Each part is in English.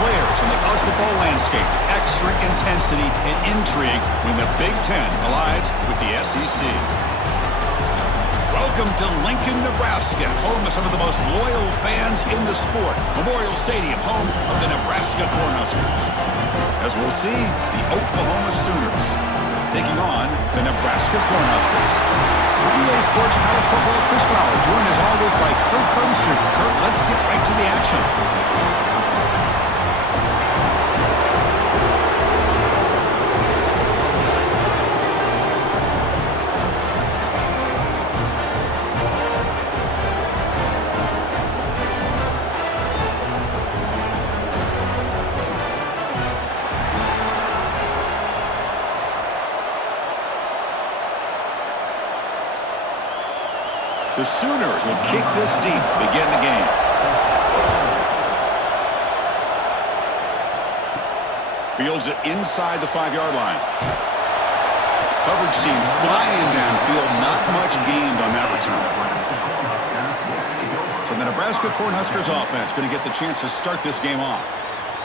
players on the college football landscape. Extra intensity and intrigue when the Big Ten collides with the SEC. Welcome to Lincoln, Nebraska, home of some of the most loyal fans in the sport. Memorial Stadium, home of the Nebraska Cornhuskers. As we'll see, the Oklahoma Sooners taking on the Nebraska Cornhuskers. EA Sports College Football, Chris Fowler, joined as always by Kirk Hermstreet. Kirk, let's get right to the action. The Sooners will kick this deep to begin the game. Fields it inside the 5-yard line. Coverage team flying downfield, not much gained on that return. So the Nebraska Cornhuskers offense going to get the chance to start this game off.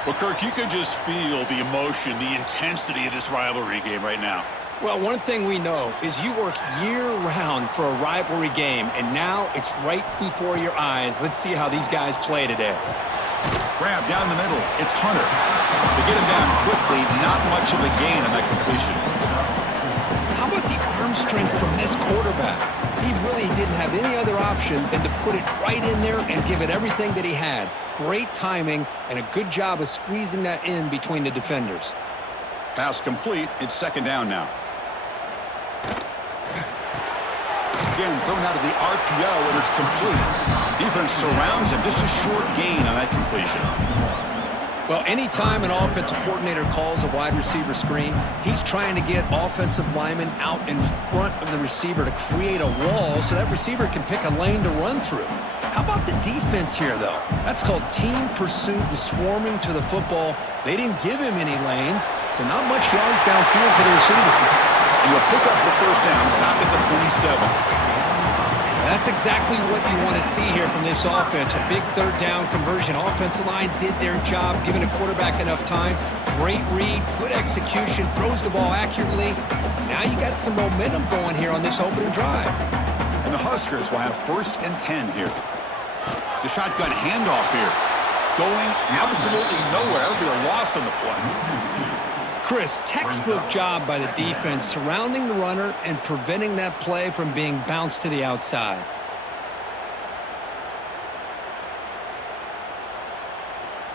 Well, Kirk, you can just feel the emotion, the intensity of this rivalry game right now. Well, one thing we know is you work year-round for a rivalry game, and now it's right before your eyes. Let's see how these guys play today. Grab down the middle. It's Hunter. To get him down quickly, not much of a gain on that completion. How about the arm strength from this quarterback? He really didn't have any other option than to put it right in there and give it everything that he had. Great timing and a good job of squeezing that in between the defenders. Pass complete. It's second down now. Again, thrown out of the RPO, and it's complete. Defense surrounds him. Just a short gain on that completion. Well, anytime an offensive coordinator calls a wide receiver screen, he's trying to get offensive linemen out in front of the receiver to create a wall so that receiver can pick a lane to run through. How about the defense here, though? That's called team pursuit and swarming to the football. They didn't give him any lanes, so not much yards downfield for the receiver. He'll pick up the first down, stop at the 27. That's exactly what you want to see here from this offense. A big third down conversion. Offensive line did their job, giving a quarterback enough time. Great read, good execution, throws the ball accurately. Now you got some momentum going here on this opening drive. And the Huskers will have 1st and 10 here. The shotgun handoff here. Going absolutely nowhere. It'll be a loss on the play. Chris, textbook job by the defense surrounding the runner and preventing that play from being bounced to the outside.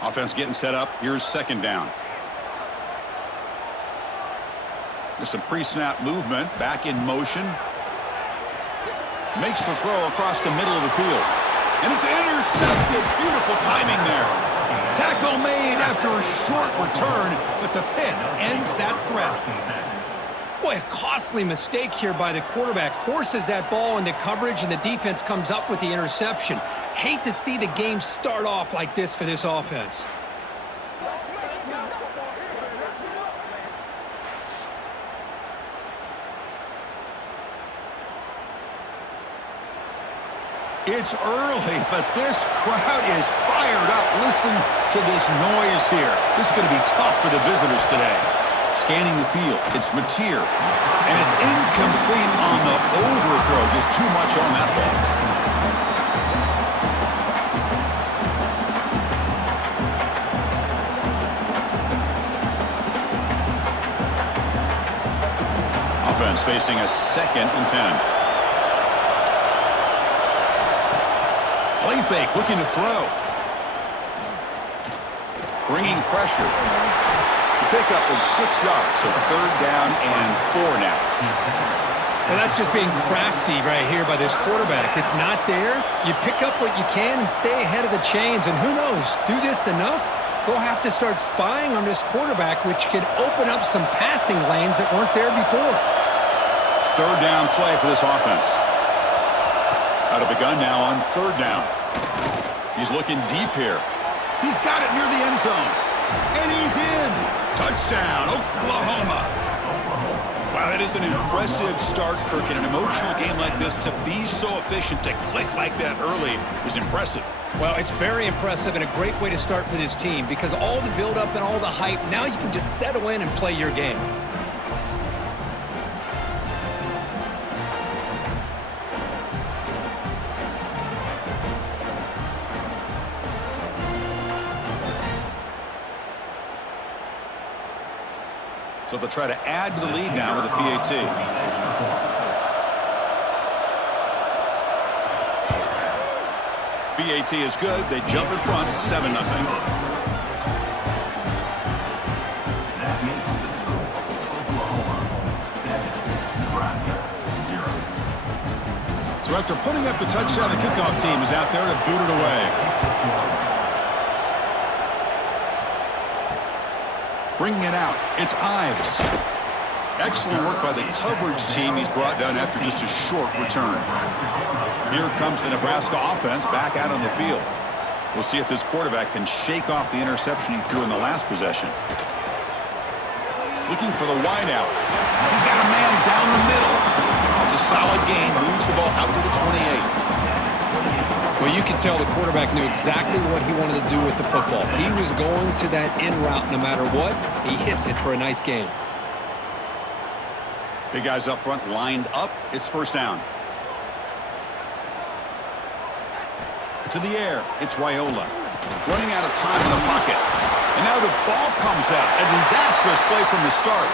Offense getting set up. Here's second down. There's some pre-snap movement. Back in motion. Makes the throw across the middle of the field. And it's intercepted. Beautiful timing there. Tackle made after a short return, but the pin ends that threat. Boy, a costly mistake here by the quarterback. Forces that ball into coverage, and the defense comes up with the interception. Hate to see the game start off like this for this offense. It's early, but this crowd is fired up. Listen to this noise here. This is going to be tough for the visitors today. Scanning the field, it's Mateer. And it's incomplete on the overthrow. Just too much on that ball. Offense facing a 2nd and 10. Play fake, looking to throw. Bringing pressure. The pickup was 6 yards, so 3rd down and 4 now. Well, that's just being crafty right here by this quarterback. It's not there. You pick up what you can and stay ahead of the chains. And who knows, do this enough, they'll have to start spying on this quarterback, which can open up some passing lanes that weren't there before. 3rd down play for this offense. Out of the gun now on 3rd down. He's looking deep here. He's got it near the end zone. And he's in. Touchdown, Oklahoma. Wow, that is an impressive start, Kirk. In an emotional game like this, to be so efficient, to click like that early is impressive. Well, it's very impressive and a great way to start for this team because all the build-up and all the hype, now you can just settle in and play your game. So they'll try to add to the lead now with a PAT. PAT is good. They jump in front, 7-0. That makes the score Oklahoma 7, Nebraska 0. So after putting up the touchdown, the kickoff team is out there to boot it away. Bringing it out, it's Ives. Excellent work by the coverage team. He's brought down after just a short return. Here comes the Nebraska offense back out on the field. We'll see if this quarterback can shake off the interception he threw in the last possession. Looking for the wideout. He's got a man down the middle. It's a solid gain. Moves the ball out to the 28. Well, you can tell the quarterback knew exactly what he wanted to do with the football. He was going to that in route no matter what. He hits it for a nice gain. Big guys up front lined up. It's first down. To the air. It's Raiola. Running out of time in the pocket. And now the ball comes out. A disastrous play from the start.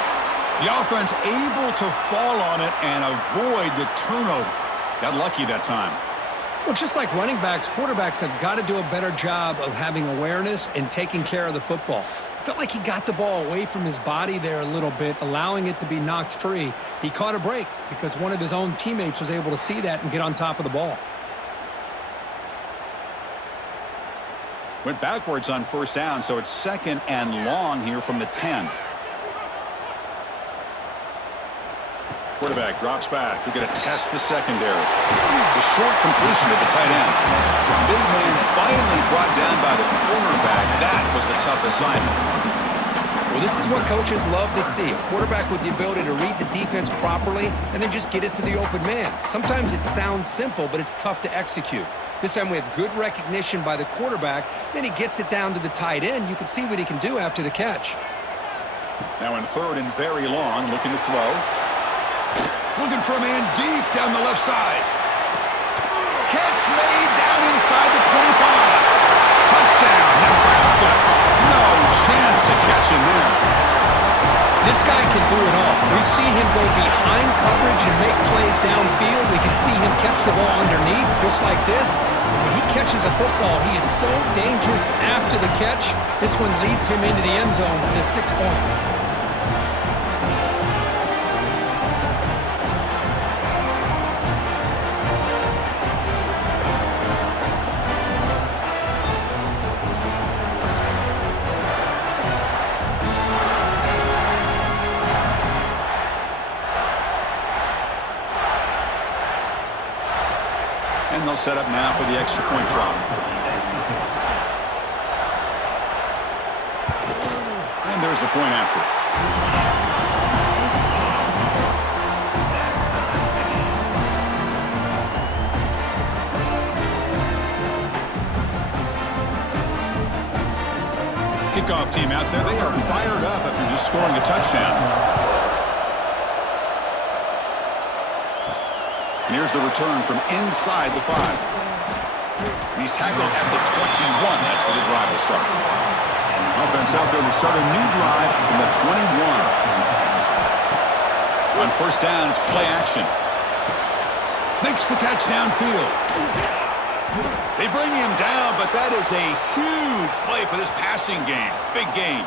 The offense able to fall on it and avoid the turnover. Got lucky that time. Well, just like running backs, quarterbacks have got to do a better job of having awareness and taking care of the football. I felt like he got the ball away from his body there a little bit, allowing it to be knocked free. He caught a break because one of his own teammates was able to see that and get on top of the ball. Went backwards on first down, so it's second and long here from the 10. Quarterback drops back. We're going to test the secondary. The short completion at the tight end. Big man finally brought down by the cornerback. That was a tough assignment. Well, this is what coaches love to see. A quarterback with the ability to read the defense properly and then just get it to the open man. Sometimes it sounds simple, but it's tough to execute. This time we have good recognition by the quarterback. Then he gets it down to the tight end. You can see what he can do after the catch. Now in third and very long, looking to throw. Looking for a man deep down the left side. Catch made down inside the 25. Touchdown, Nebraska. No chance to catch him there. This guy can do it all. We've seen him go behind coverage and make plays downfield. We can see him catch the ball underneath just like this. And when he catches a football, he is so dangerous after the catch. This one leads him into the end zone for the 6 points. And they'll set up now for the extra point try. And there's the point after. Kickoff team out there. They are fired up after just scoring a touchdown. And here's the return from inside the 5. And he's tackled at the 21. That's where the drive will start. Offense out there to start a new drive from the 21. On first down, it's play action. Makes the catch downfield. They bring him down, but that is a huge play for this passing game. Big gain.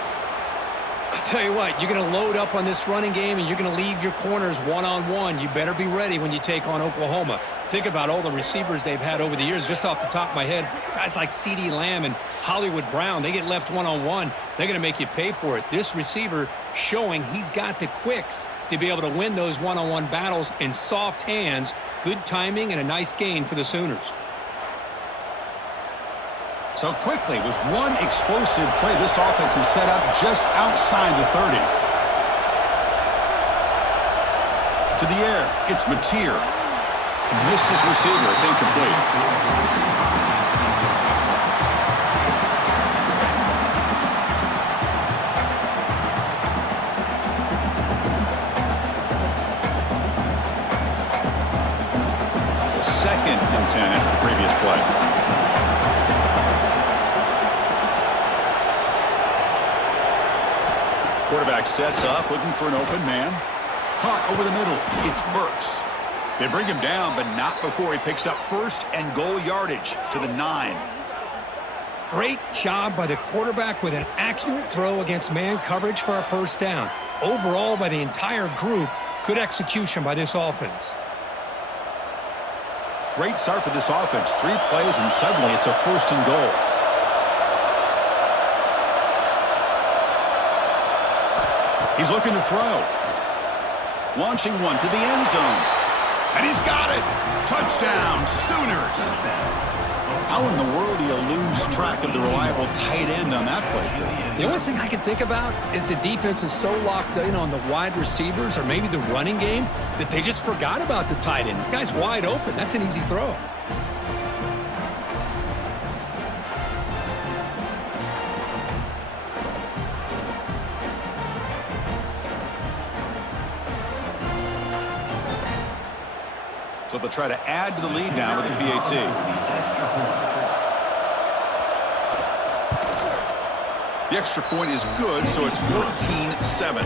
I'll tell you what, you're going to load up on this running game and you're going to leave your corners one-on-one. You better be ready when you take on Oklahoma. Think about all the receivers they've had over the years. Just off the top of my head, guys like CeeDee Lamb and Hollywood Brown, they get left one-on-one. They're going to make you pay for it. This receiver showing he's got the quicks to be able to win those one-on-one battles in soft hands. Good timing and a nice gain for the Sooners. So quickly, with one explosive play, this offense is set up just outside the 30. To the air, it's Mateer. Missed his receiver. It's incomplete. Second and 10 after the previous play. Quarterback sets up, looking for an open man. Caught over the middle. It's Burks. They bring him down, but not before he picks up first and goal yardage to the 9. Great job by the quarterback with an accurate throw against man coverage for a first down. Overall, by the entire group, good execution by this offense. Great start for this offense. 3 plays, and suddenly it's a first and goal. He's looking to throw. Launching one to the end zone. And he's got it. Touchdown, Sooners. How in the world do you lose track of the reliable tight end on that play? The only thing I can think about is the defense is so locked in on the wide receivers or maybe the running game that they just forgot about the tight end. The guy's wide open. That's an easy throw. So they'll try to add to the lead now with a PAT. The extra point is good, so it's 14-7.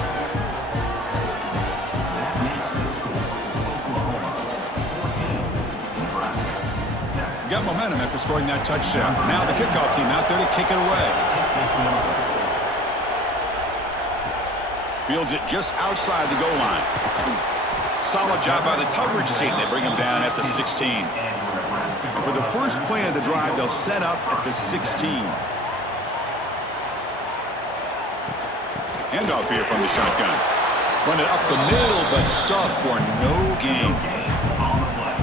Got momentum after scoring that touchdown. Now the kickoff team out there to kick it away. Fields it just outside the goal line. Solid job by the coverage team. They bring him down at the 16. And for the first play of the drive, they'll set up at the 16. Handoff here from the shotgun. Run it up the middle, but stuffed for no gain.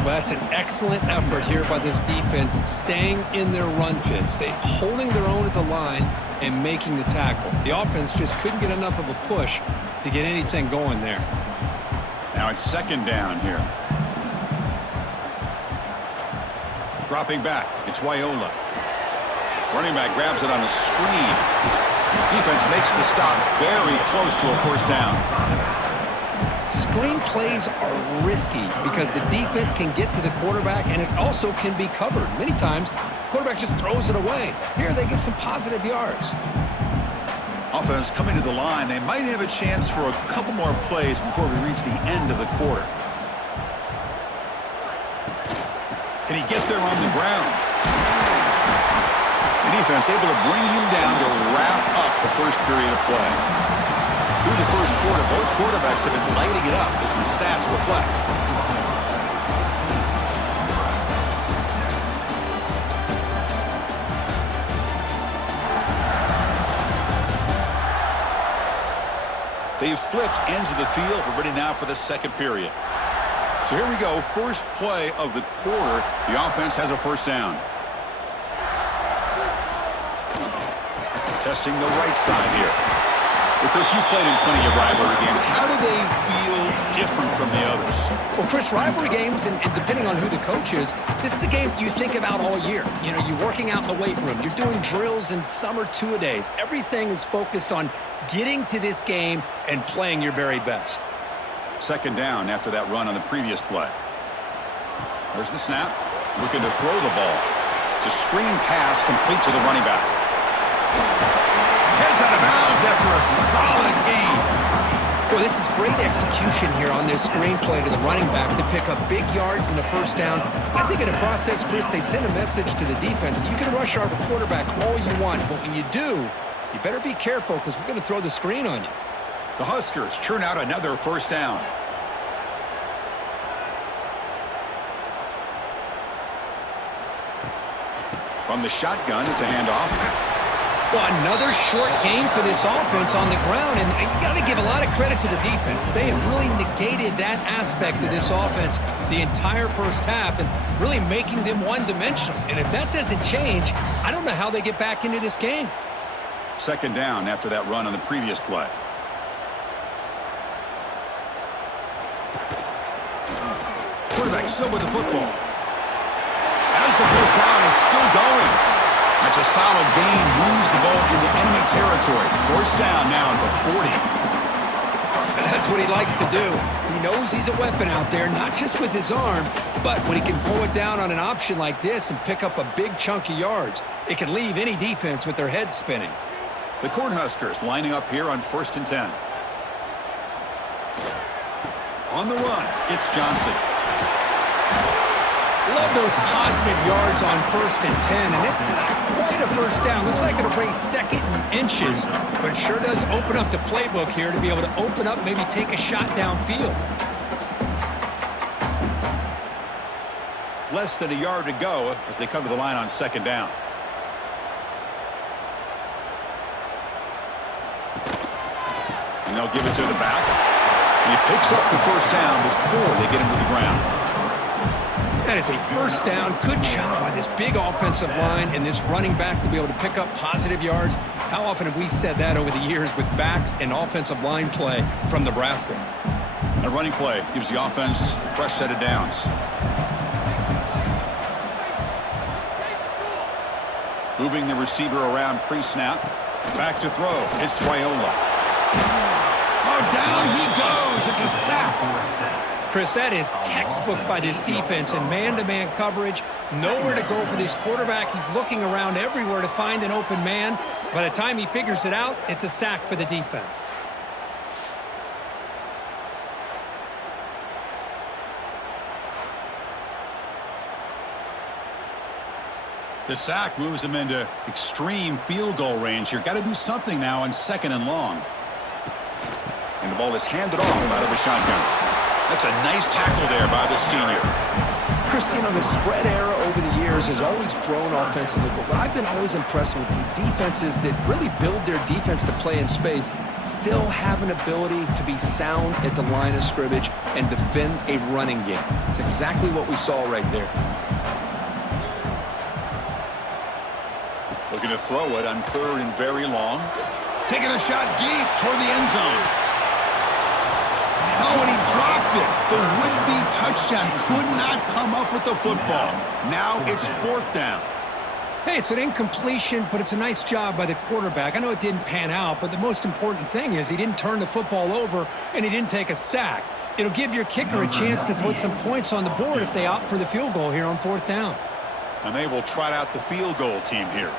Well, that's an excellent effort here by this defense, staying in their run fits. They holding their own at the line and making the tackle. The offense just couldn't get enough of a push to get anything going there. Now it's second down here. Dropping back, it's Wyola. Running back grabs it on a screen. Defense makes the stop very close to a first down. Screen plays are risky because the defense can get to the quarterback and it also can be covered. Many times, the quarterback just throws it away. Here they get some positive yards. Offense coming to the line. They might have a chance for a couple more plays before we reach the end of the quarter. Can he get there on the ground? The defense able to bring him down to wrap up the first period of play. Through the first quarter, both quarterbacks have been lighting it up as the stats reflect. They've flipped ends of the field. We're ready now for the second period. So here we go. First play of the quarter. The offense has a first down. Testing the right side here. Well, Kirk, you played in plenty of rivalry games. How do they feel different from the others? Well, Chris, rivalry games, and depending on who the coach is, this is a game you think about all year. You know, you're working out in the weight room. You're doing drills in summer two-a-days. Everything is focused on getting to this game and playing your very best. Second down after that run on the previous play. There's the snap. Looking to throw the ball. It's a screen pass complete to the running back. Heads out of bounds after a solid game. Well, this is great execution here on this screen play to the running back to pick up big yards in the first down. I think in the process, Chris, they send a message to the defense that you can rush our quarterback all you want, but when you do, you better be careful because we're going to throw the screen on you. The Huskers churn out another first down. From the shotgun, it's a handoff. Well, another short game for this offense on the ground, and you got to give a lot of credit to the defense. They have really negated that aspect of this offense the entire first half and really making them one-dimensional. And if that doesn't change, I don't know how they get back into this game. Second down after that run on the previous play. quarterback still with the football. As the first down is still going. That's a solid gain. Moves the ball into enemy territory. First down now at the 40. That's what he likes to do. He knows he's a weapon out there, not just with his arm, but when he can pull it down on an option like this and pick up a big chunk of yards, it can leave any defense with their head spinning. The Cornhuskers lining up here on 1st and 10. On the run, it's Johnson. Love those positive yards on 1st and 10, and it's not quite a first down. Looks like it'll bring 2nd and inches, but it sure does open up the playbook here to be able to open up, maybe take a shot downfield. Less than a yard to go as they come to the line on 2nd down. And they'll give it to the back. And he picks up the first down before they get him to the ground. That is a first down. Good job by this big offensive line and this running back to be able to pick up positive yards. How often have we said that over the years with backs and offensive line play from Nebraska? A running play gives the offense a fresh set of downs. Moving the receiver around pre-snap. Back to throw. It's Raiola. Oh, down he goes. It's a sack. Chris, that is textbook by this defense in man-to-man coverage. Nowhere to go for this quarterback. He's looking around everywhere to find an open man. By the time he figures it out, it's a sack for the defense. The sack moves him into extreme field goal range here. Got to do something now on 2nd and long. And the ball is handed off out of the shotgun. That's a nice tackle there by the senior. Chris, you know, the spread era over the years has always grown offensively, but what I've been always impressed with defenses that really build their defense to play in space still have an ability to be sound at the line of scrimmage and defend a running game. It's exactly what we saw right there. Looking to throw it on 3rd and very long. Taking a shot deep toward the end zone. Oh, and he dropped it. The would-be touchdown could not come up with the football. Now it's 4th down. Hey, it's an incompletion, but it's a nice job by the quarterback. I know it didn't pan out, but the most important thing is he didn't turn the football over and he didn't take a sack. It'll give your kicker a chance to put some points on the board if they opt for the field goal here on 4th down. And they will trot out the field goal team here.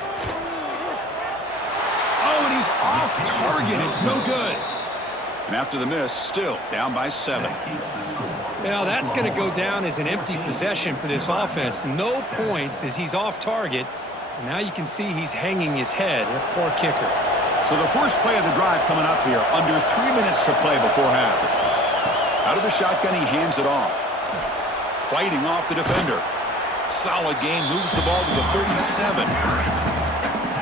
Oh, and he's off target. It's no good. And after the miss, still down by 7. Now that's going to go down as an empty possession for this offense. No points as he's off target. And now you can see he's hanging his head. A poor kicker. So the first play of the drive coming up here. Under 3 minutes to play before half. Out of the shotgun, he hands it off. Fighting off the defender. Solid gain, moves the ball to the 37.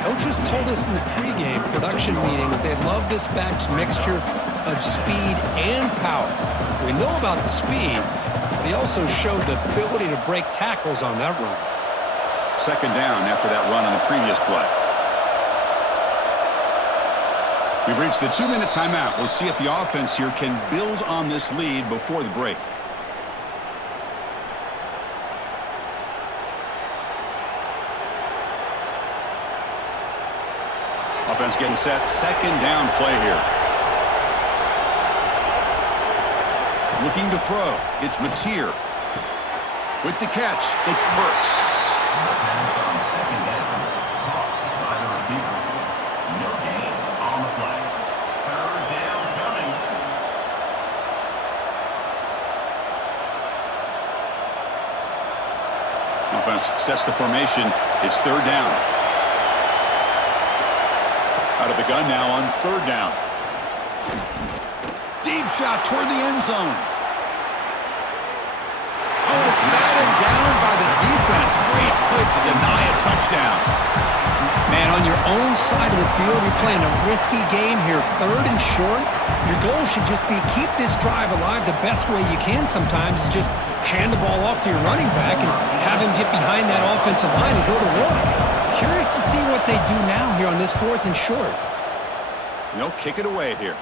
Coaches told us in the pregame production meetings they love this back's mixture of speed and power. We know about the speed, but he also showed the ability to break tackles on that run. 2nd down after that run on the previous play. We've reached the 2-minute timeout. We'll see if the offense here can build on this lead before the break. Offense getting set. 2nd down play here. Looking to throw. It's Mateer. With the catch, it's Burks. Offense sets the formation. It's 3rd down. Out of the gun now on 3rd down. Deep shot toward the end zone. Oh, it's batted down by the defense. Great play to deny a touchdown. Man, on your own side of the field, you're playing a risky game here. 3rd and short. Your goal should just be keep this drive alive the best way you can sometimes is just hand the ball off to your running back and have him get behind that offensive line and go to work. Curious to see what they do now here on this 4th and short. They'll kick it away here.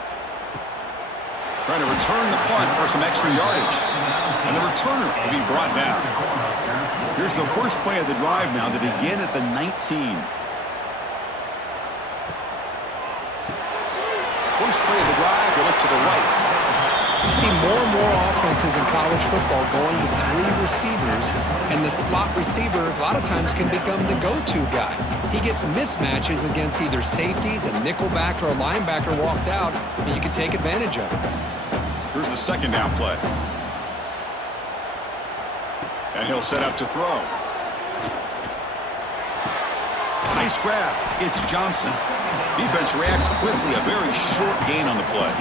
Trying to return the punt for some extra yardage. And the returner will be brought down. Here's the first play of the drive now to begin at the 19. First play of the drive, they look to the right. You see more and more offenses in college football going with 3 receivers, and the slot receiver a lot of times can become the go-to guy. He gets mismatches against either safeties, a nickelback, or a linebacker walked out, and you can take advantage of it. Here's the second down play. And he'll set up to throw. Nice grab. It's Johnson. Defense reacts quickly. A very short gain on the play.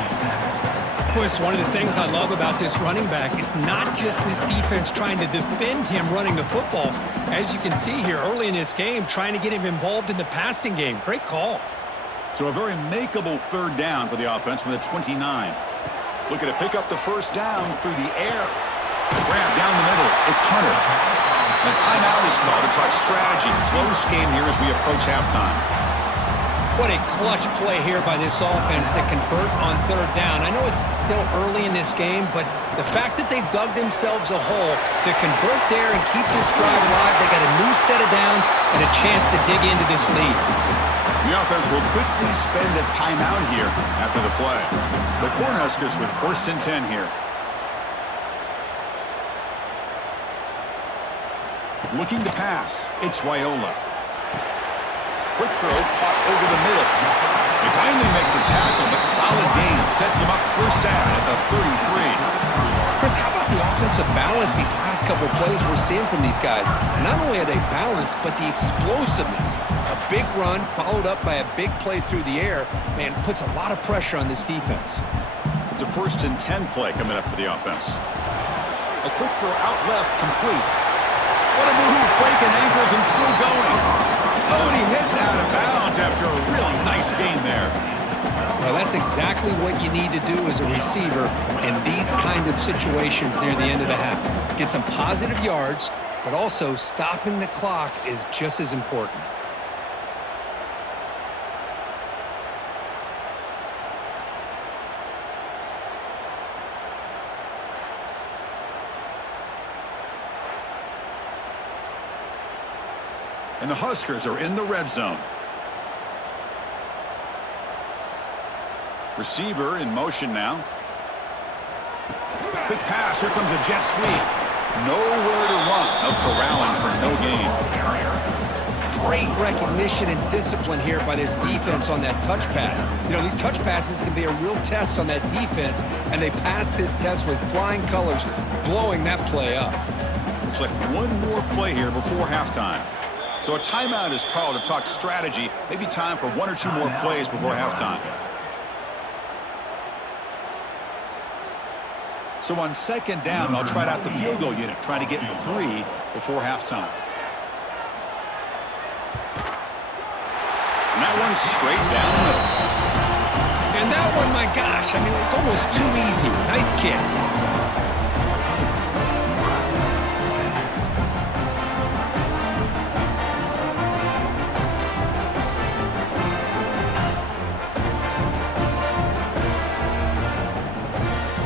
Boy, it's one of the things I love about this running back. It's not just this defense trying to defend him running the football. As you can see here early in this game, trying to get him involved in the passing game. Great call. So a very makeable third down for the offense with a 29. Looking to pick up the first down through the air. Grab down the middle. It's Hunter. And a timeout is called to talk strategy. Close game here as we approach halftime. What a clutch play here by this offense to convert on third down. I know it's still early in this game, but the fact that they've dug themselves a hole to convert there and keep this drive alive, they got a new set of downs and a chance to dig into this lead. The offense will quickly spend a timeout here after the play. The Cornhuskers with 1st and 10 here. Looking to pass. It's Raiola. Quick throw, caught over the middle. They finally make the tackle, but solid gain. Sets him up first down at the 33. Chris, how about the offensive balance these last couple of plays we're seeing from these guys? Not only are they balanced, but the explosiveness. A big run followed up by a big play through the air, man, puts a lot of pressure on this defense. It's a 1st and 10 play coming up for the offense. A quick throw out left, complete. What a move, breaking ankles and still going. Oh, and he hits out of bounds after a really nice gain there. Well, that's exactly what you need to do as a receiver in these kind of situations near the end of the half. Get some positive yards, but also stopping the clock is just as important. And the Huskers are in the red zone. Receiver in motion now. Quick pass. Here comes a jet sweep. Nowhere to run. No corralling for no gain. Great recognition and discipline here by this defense on that touch pass. You know, these touch passes can be a real test on that defense, and they passed this test with flying colors, blowing that play up. Looks like one more play here before halftime. So a timeout is called to talk strategy. Maybe time for 1 or 2 more plays before halftime. So on 2nd down, I'll try out the field goal unit, trying to get 3 before halftime. And that one's straight down the middle. And that one, my gosh, I mean, it's almost too easy. Nice kick.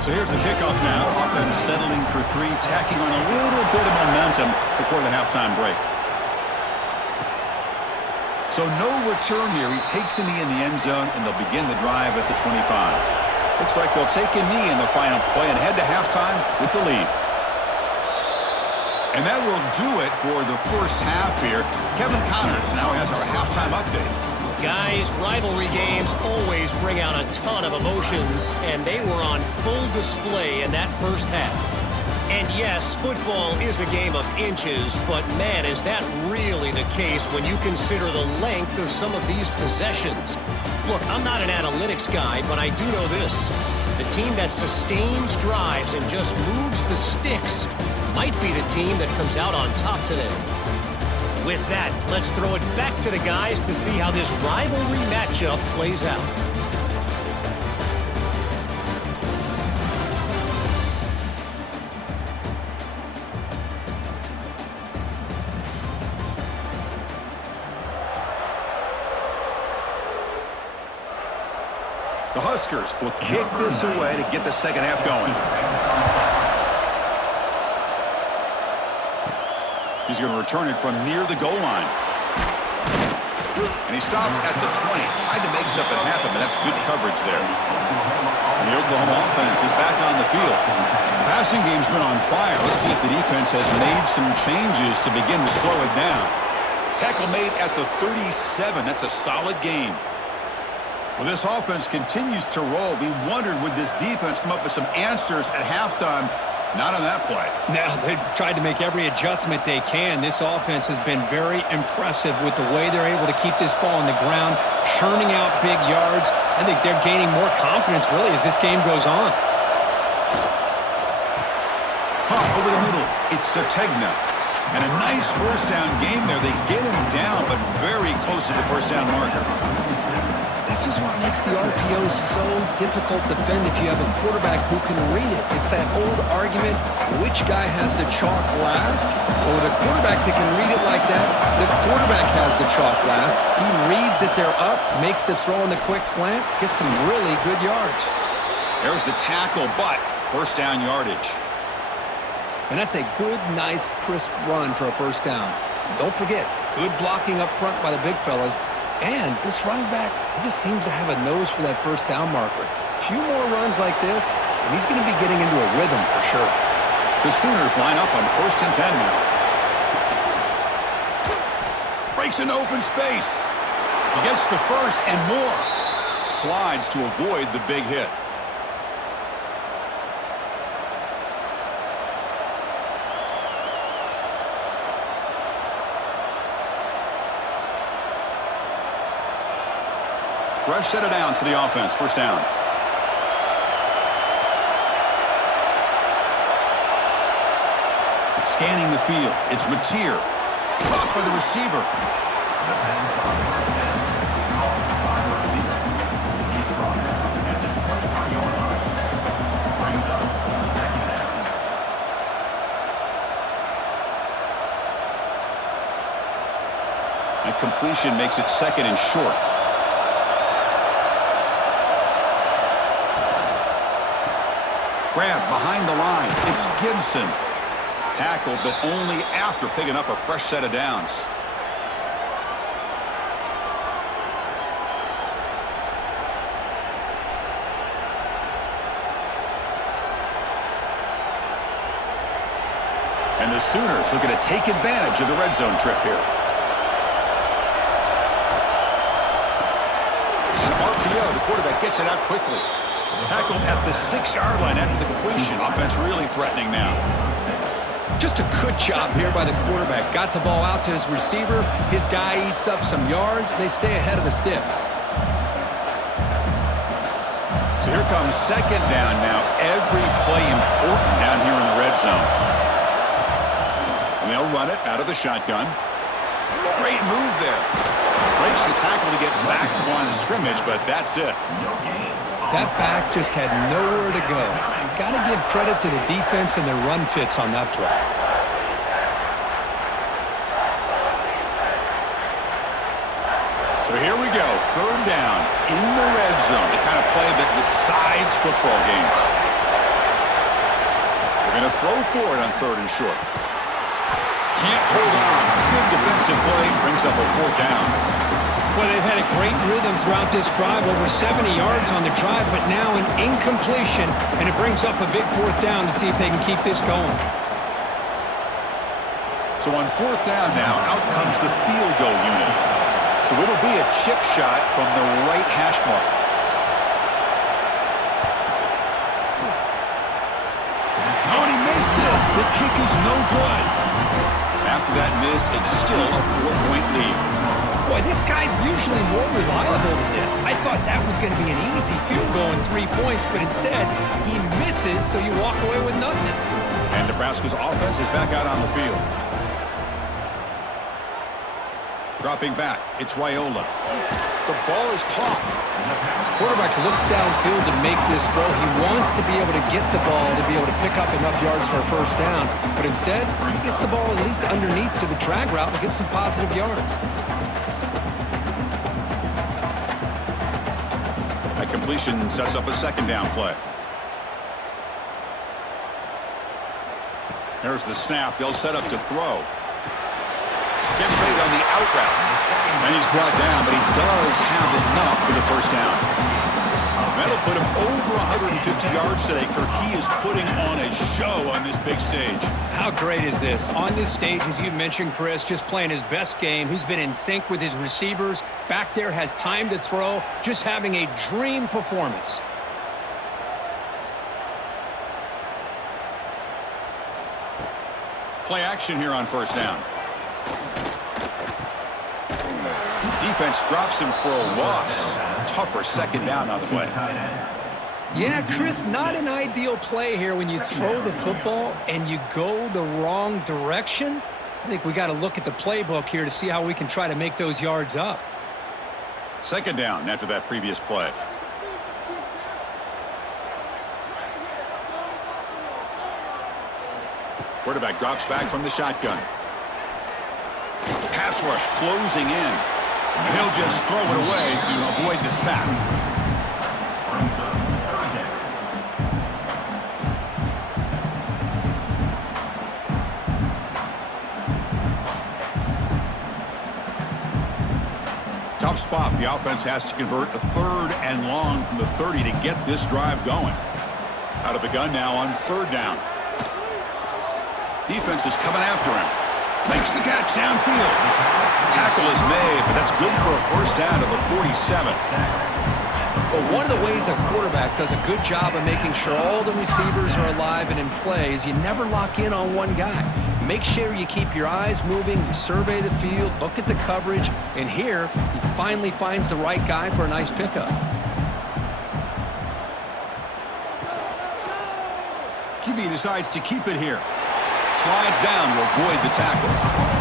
So here's the kickoff now. Offense settling for 3, tacking on a little bit of momentum before the halftime break. So no return here. He takes a knee in the end zone, and they'll begin the drive at the 25. Looks like they'll take a knee in the final play and head to halftime with the lead. And that will do it for the first half here. Kevin Connors now has our halftime update. Guys, rivalry games always bring out a ton of emotions, and they were on full display in that first half. And yes, football is a game of inches, but man, is that really the case when you consider the length of some of these possessions. Look, I'm not an analytics guy, but I do know this. The team that sustains drives and just moves the sticks might be the team that comes out on top today. With that, let's throw it back to the guys to see how this rivalry matchup plays out. The Huskers will kick this away to get the second half going. He's going to return it from near the goal line. And he stopped at the 20. Tried to make something happen, but that's good coverage there. And the Oklahoma offense is back on the field. The passing game's been on fire. Let's see if the defense has made some changes to begin to slow it down. Tackle made at the 37. That's a solid game. Well, this offense continues to roll. We wondered, would this defense come up with some answers at halftime? Not on that play. Now, they've tried to make every adjustment they can. This offense has been very impressive with the way they're able to keep this ball on the ground, churning out big yards. I think they're gaining more confidence, really, as this game goes on. Caught over the middle. It's Sategna. And a nice first down gain there. They get him down, but very close to the first down marker. This is what makes the RPO so difficult to defend if you have a quarterback who can read it. It's that old argument, which guy has the chalk last? Well, with a quarterback that can read it like that, the quarterback has the chalk last. He reads that they're up, makes the throw in the quick slant, gets some really good yards. There's the tackle, but first down yardage. And that's a good, nice, crisp run for a first down. Don't forget, good blocking up front by the big fellas. And this running back, he just seems to have a nose for that first down marker. A few more runs like this, and he's going to be getting into a rhythm for sure. The Sooners line up on 1st and 10 now. Breaks into open space. He gets the first and more. Slides to avoid the big hit. Fresh set of downs for the offense. First down. Scanning the field. It's Mateer. Caught by the receiver. Defense on 4th and 10. Call by the receiver. Keep the ball at the 25-yard line. Brings up second down. And completion makes it second and short. Grab behind the line. It's Gibson. Tackled, but only after picking up a fresh set of downs. And the Sooners looking to take advantage of the red zone trip here. It's an RPO. The quarterback gets it out quickly. Tackled at the 6-yard line after the completion. Offense really threatening now. Just a good job here by the quarterback. Got the ball out to his receiver. His guy eats up some yards. They stay ahead of the sticks. So here comes second down now. Every play important down here in the red zone. And they'll run it out of the shotgun. Great move there. Breaks the tackle to get back to the line of scrimmage, but that's it. That back just had nowhere to go. Got to give credit to the defense and their run fits on that play. So here we go. Third down in the red zone. The kind of play that decides football games. They're going to throw for it on 3rd and short. Can't hold on. Good defensive play. Brings up a 4th down. Well, they've had a great rhythm throughout this drive, over 70 yards on the drive, but now an incompletion, and it brings up a big 4th down to see if they can keep this going. So on 4th down now, out comes the field goal unit. So it'll be a chip shot from the right hash mark. Oh, and he missed it. The kick is no good. After that miss, it's still a 4-point lead. Boy, this guy's usually more reliable than this. I thought that was going to be an easy field goal in 3 points, but instead, he misses, so you walk away with nothing. And Nebraska's offense is back out on the field. Dropping back, it's Raiola. The ball is caught. Quarterback looks downfield to make this throw. He wants to be able to get the ball to be able to pick up enough yards for a first down, but instead, he gets the ball at least underneath to the drag route and gets some positive yards. completion sets up a second down play. There's the snap. They'll set up to throw. Gets made on the out route. And he's brought down, but he does have enough for the first down. That'll put him over 150 yards today, Kirk. He is putting on a show on this big stage. How great is this? On this stage, as you mentioned, Chris, just playing his best game. He's been in sync with his receivers. Back there, has time to throw. Just having a dream performance. Play action here on first down. Defense drops him for a loss. Tougher second down on the way. Yeah, Chris, not an ideal play here when you throw the football and you go the wrong direction. I think we got to look at the playbook here to see how we can try to make those yards up. Second down after that previous play. Quarterback drops back from the shotgun. Pass rush closing in. And he'll just throw it away to avoid the sack. Tough spot. The offense has to convert a 3rd and long from the 30 to get this drive going. Out of the gun now on 3rd down. Defense is coming after him. Makes the catch downfield. Tackle is made, but that's good for a first down to the 47. Well, one of the ways a quarterback does a good job of making sure all the receivers are alive and in play is you never lock in on one guy. Make sure you keep your eyes moving, you survey the field, look at the coverage, and here he finally finds the right guy for a nice pickup. QB decides to keep it here. Slides down to avoid the tackle.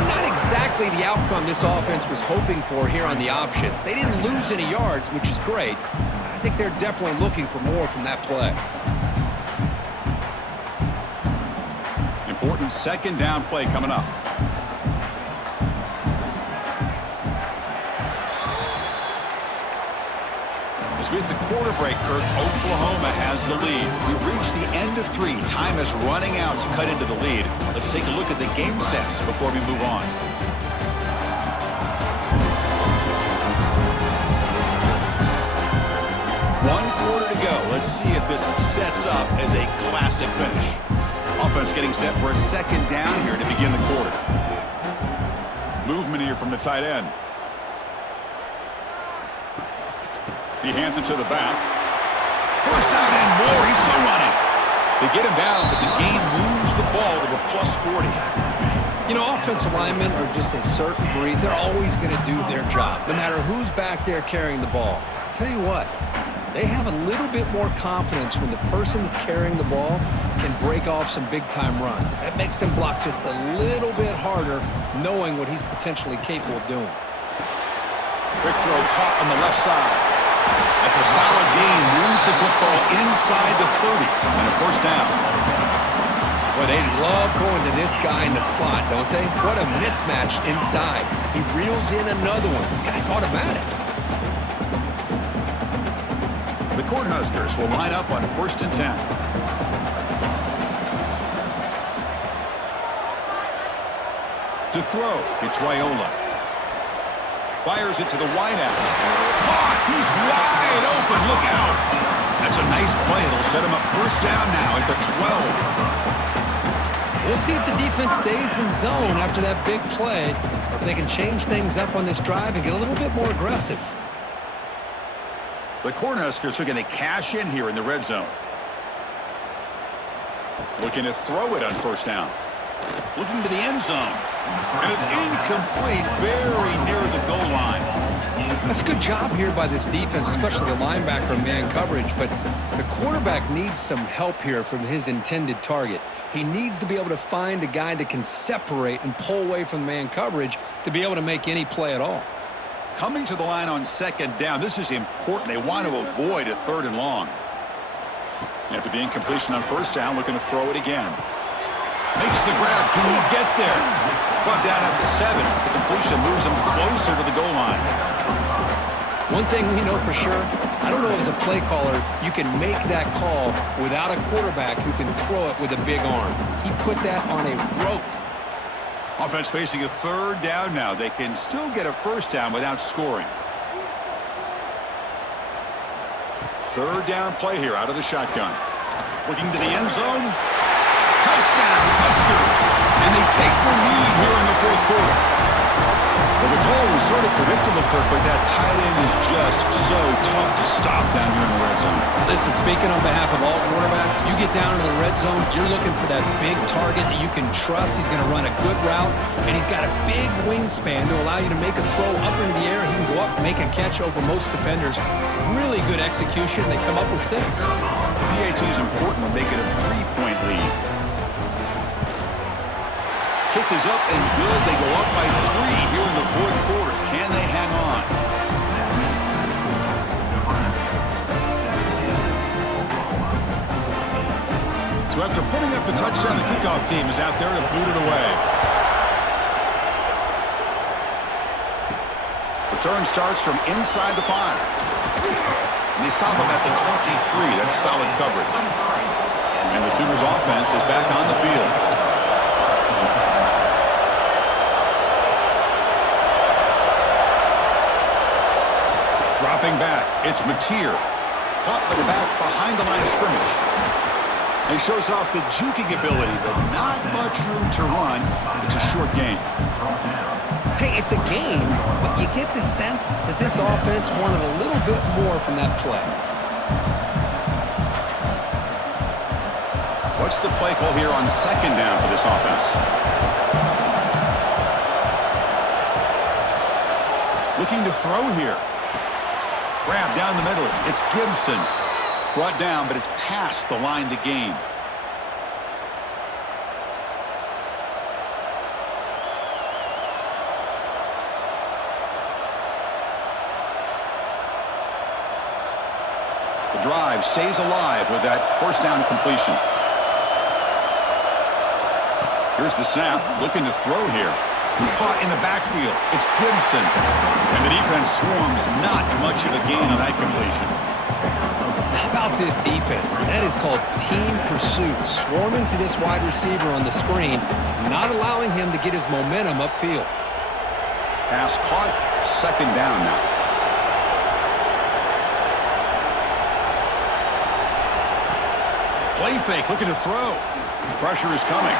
Not exactly the outcome this offense was hoping for here on the option. They didn't lose any yards, which is great. I think they're definitely looking for more from that play. Important second down play coming up. As we hit the quarter break, Kirk, Oklahoma has the lead. We've reached the end of 3. Time is running out to cut into the lead. Let's take a look at the game sets before we move on. One quarter to go. Let's see if this sets up as a classic finish. Offense getting set for a second down here to begin the quarter. Movement here from the tight end. He hands it to the back. First down and more. He's still running. They get him down, but the gain moves the ball to the +40. You know, offensive linemen are just a certain breed. They're always going to do their job, no matter who's back there carrying the ball. I'll tell you what, they have a little bit more confidence when the person that's carrying the ball can break off some big-time runs. That makes them block just a little bit harder, knowing what he's potentially capable of doing. Quick throw caught on the left side. That's a solid gain. Moves the football inside the 30 and a first down. Well, they love going to this guy in the slot, don't they? What a mismatch inside. He reels in another one. This guy's automatic. The Cornhuskers will line up on 1st and 10. To throw, it's Raiola. Fires it to the wideout. Caught! He's wide open. Look out! That's a nice play. It'll set him up first down now at the 12. We'll see if the defense stays in zone after that big play, or if they can change things up on this drive and get a little bit more aggressive. The Cornhuskers are going to cash in here in the red zone. Looking to throw it on first down. Looking to the end zone. And it's incomplete, very near the goal line. That's a good job here by this defense, especially the linebacker and man coverage, but the quarterback needs some help here from his intended target. He needs to be able to find a guy that can separate and pull away from man coverage to be able to make any play at all. Coming to the line on second down, this is important. They want to avoid a 3rd and long. After the incompletion on first down, looking to throw it again. Makes the grab. Can he get there? Brought down at the 7. The completion moves him closer to the goal line. One thing we know for sure, I I don't know as a play caller you can make that call without a quarterback who can throw it with a big arm. He put that on a rope. Offense facing a third down now. They can still get a first down without scoring. Third down play here out of the shotgun. Looking to the end zone. Touchdown, Huskers. And they take the lead here in the fourth quarter. Well, the call was sort of predictable, Kirk, but that tight end is just so tough to stop down here in the red zone. Listen, speaking on behalf of all quarterbacks, you get down into the red zone, you're looking for that big target that you can trust. He's going to run a good route, and he's got a big wingspan to allow you to make a throw up into the air. He can go up and make a catch over most defenders. Really good execution. They come up with 6. PAT is important when they get a 3-point lead. Kick is up and good. They go up by 3 here in the fourth quarter. Can they hang on? So after putting up the touchdown, the kickoff team is out there to boot it away. Return starts from inside the 5. And they stop him at the 23. That's solid coverage. And the Sooners offense is back on the field. Dropping back, it's Mateer. Caught by the back behind the line of scrimmage. He shows off the juking ability, but not much room to run. It's a short game. Hey, it's a game, but you get the sense that this offense wanted a little bit more from that play. What's the play call here on second down for this offense? Looking to throw here. Grab down the middle. It's Gibson. Brought down, but it's past the line to gain. The drive stays alive with that first down completion. Here's the snap. Looking to throw here. Caught in the backfield. It's Gibson. And the defense swarms. Not much of a gain on that completion. How about this defense? That is called team pursuit. Swarming to this wide receiver on the screen, not allowing him to get his momentum upfield. Pass caught. Second down now. Play fake. Looking to throw. Pressure is coming.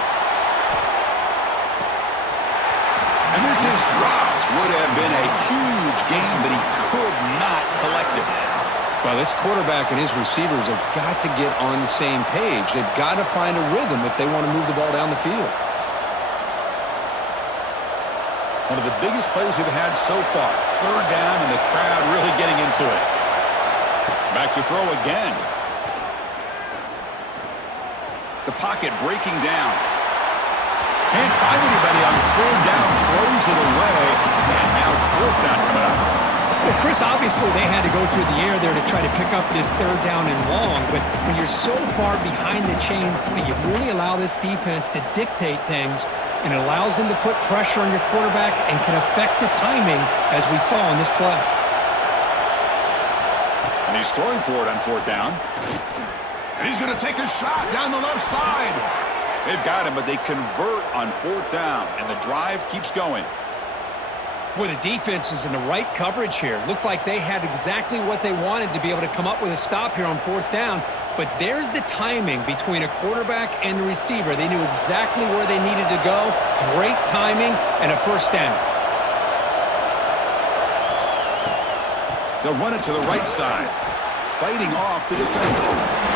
And this is dropped. Would have been a huge gain, but he could not collect it. Well, this quarterback and his receivers have got to get on the same page. They've got to find a rhythm if they want to move the ball down the field. One of the biggest plays we've had so far. Third down, and the crowd really getting into it. Back to throw again. The pocket breaking down. Can't find anybody on third down, throws it away, and now fourth down coming up. Well, Chris, obviously they had to go through the air there to try to pick up this third down and long, but when you're so far behind the chains, boy, you really allow this defense to dictate things, and it allows them to put pressure on your quarterback and can affect the timing, as we saw in this play. And he's throwing for it on fourth down. And he's going to take a shot down the left side. They've got him, but they convert on fourth down, and the drive keeps going. Boy, the defense was in the right coverage here. Looked like they had exactly what they wanted to be able to come up with a stop here on fourth down. But there's the timing between a quarterback and the receiver. They knew exactly where they needed to go. Great timing and a first down. They'll run it to the right side. Fighting off the defender.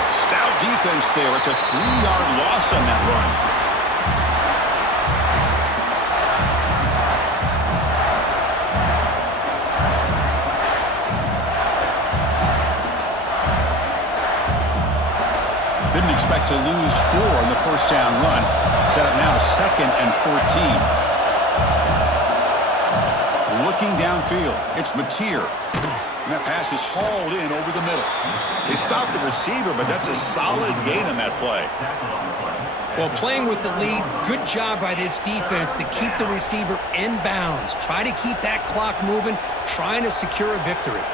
Stout defense there. It's a 3-yard loss on that run. Didn't expect to lose 4 on the first down run. Set up now 2nd and 14. Looking downfield. It's Mateer. And that pass is hauled in over the middle. They stopped the receiver, but that's a solid gain on that play. Well, playing with the lead, good job by this defense to keep the receiver in bounds. Try to keep that clock moving, trying to secure a victory.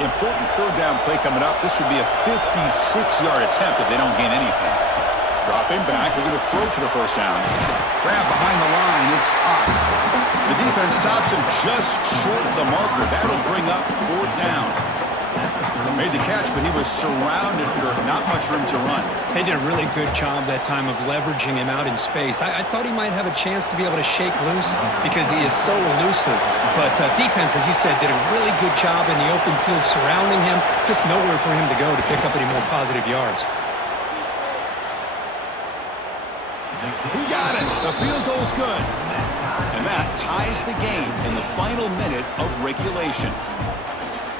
Important third down play coming up. This would be a 56-yard attempt if they don't gain anything. Dropping back, they're going to throw for the first down. Grab behind the line, it's spots. The defense stops him just short of the marker. That'll bring up fourth down. Made the catch, but he was surrounded, Kirk. Not much room to run. They did a really good job that time of leveraging him out in space. I thought he might have a chance to be able to shake loose because he is so elusive. But defense, as you said, did a really good job in the open field surrounding him. Just nowhere for him to go to pick up any more positive yards. He got it. The field goal's good. And that ties the game in the final minute of regulation.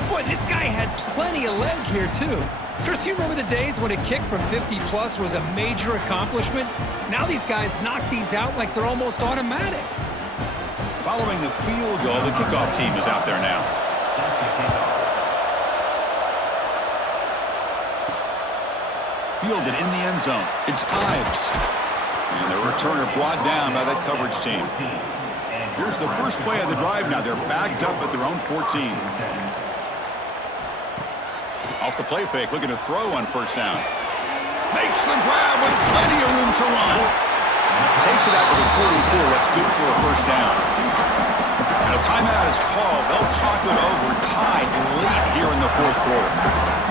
Boy, this guy had plenty of leg here, too. Chris, you remember the days when a kick from 50-plus was a major accomplishment? Now these guys knock these out like they're almost automatic. Following the field goal, the kickoff team is out there now. Fielded in the end zone. It's Ives. And the returner brought down by that coverage team. Here's the first play of the drive now. They're backed up at their own 14. Off the play fake, looking to throw on first down. Makes the grab with plenty of room to run. Takes it out to the 44. That's good for a first down. And a timeout is called. They'll talk it over, tied late here in the fourth quarter.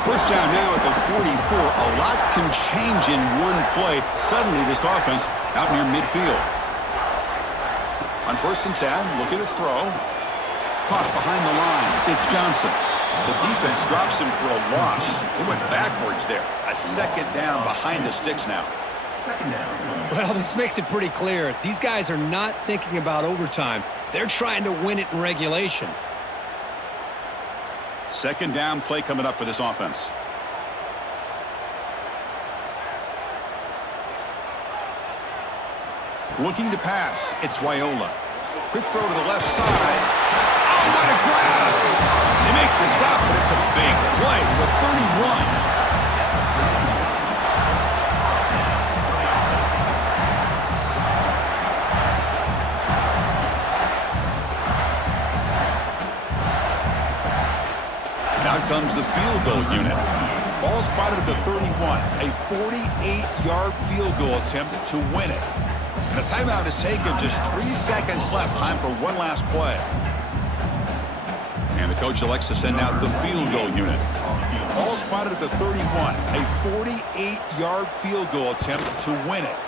First down now at the 44. A lot can change in one play. Suddenly this offense out near midfield. On first and 10, looking to throw. Caught behind the line. It's Johnson. The defense drops him for a loss. He went backwards there. A second down behind the sticks now. Well, this makes it pretty clear. These guys are not thinking about overtime. They're trying to win it in regulation. Second down play coming up for this offense. Looking to pass. It's Wyola. Quick throw to the left side. Oh, what a grab! They make the stop, but it's a big play with 31. Now comes the field goal unit. Ball spotted at the 31. A 48-yard field goal attempt to win it. And a timeout is taken. Just 3 seconds left. Time for one last play. And the coach elects to send out the field goal unit. Ball spotted at the 31. A 48-yard field goal attempt to win it.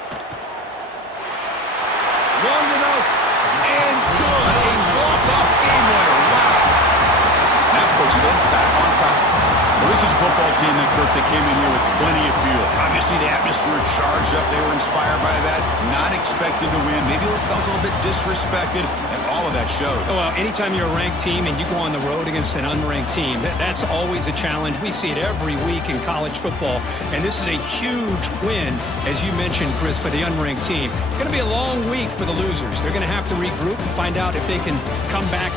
Long enough and good. A walk-off game winner. Wow. That puts them back on top. Well, this is a football team that came in here with plenty of fuel. Obviously, the atmosphere charged up. They were inspired by that. Not expected to win. Maybe felt a little bit disrespected, and all of that showed. Well, anytime you're a ranked team and you go on the road against an unranked team, that's always a challenge. We see it every week in college football, and this is a huge win, as you mentioned, Chris, for the unranked team. It's going to be a long week for the losers. They're going to have to regroup and find out if they can come back